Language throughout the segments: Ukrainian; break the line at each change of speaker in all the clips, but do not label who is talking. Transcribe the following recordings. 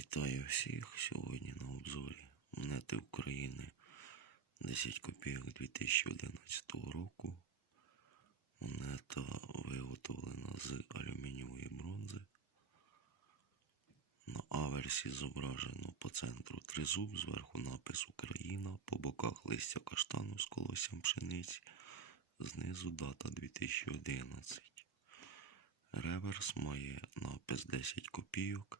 Вітаю всіх сьогодні на обзорі монети України 10 копійок 2011 року. Монета виготовлена з алюмінієвої бронзи. На аверсі зображено по центру тризуб, зверху напис Україна, по боках листя каштану з колоссям пшениці, знизу дата 2011. Реверс має напис 10 копійок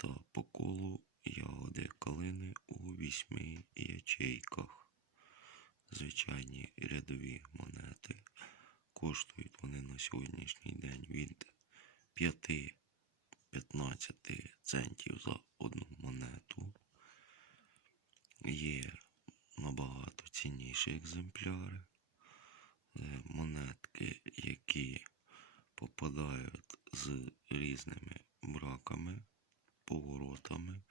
та по колу ягоди калини у вісьми ячейках. Звичайні рядові монети. Коштують вони на сьогоднішній день від 5-15 центів за одну монету. Є набагато цінніші екземпляри. Е, Монетки, які попадають з різними браками, поворотами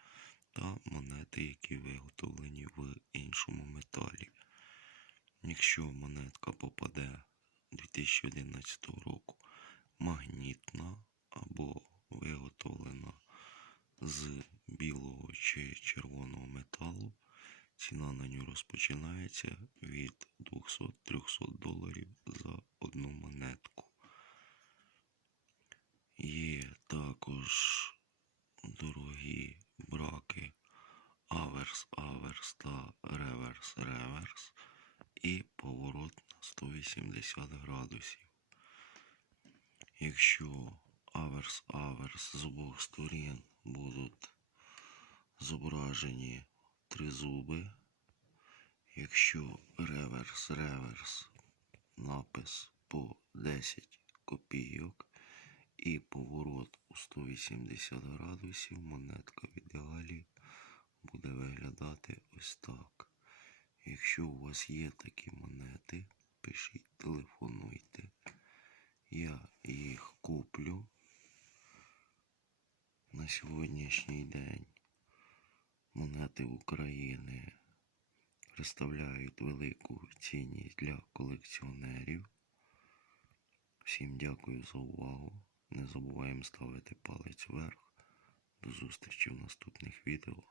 та монети, які виготовлені в іншому металі. Якщо монетка попаде 2011 року магнітна або виготовлена з білого чи червоного металу, ціна на нього розпочинається від 200-300 доларів за одну монетку. Аверс, аверс та реверс, реверс і поворот на 180 градусів. Якщо аверс, аверс з обох сторін будуть зображені три зуби, якщо реверс, реверс, напис по 10 копійок і поворот у 180 градусів, монетка в ідеалі буде виглядати ось так. Якщо у вас є такі монети, пишіть, телефонуйте. Я їх куплю на сьогоднішній день. Монети України представляють велику цінність для колекціонерів. Всім дякую за увагу. Не забуваємо ставити палець вверх. До зустрічі в наступних відео.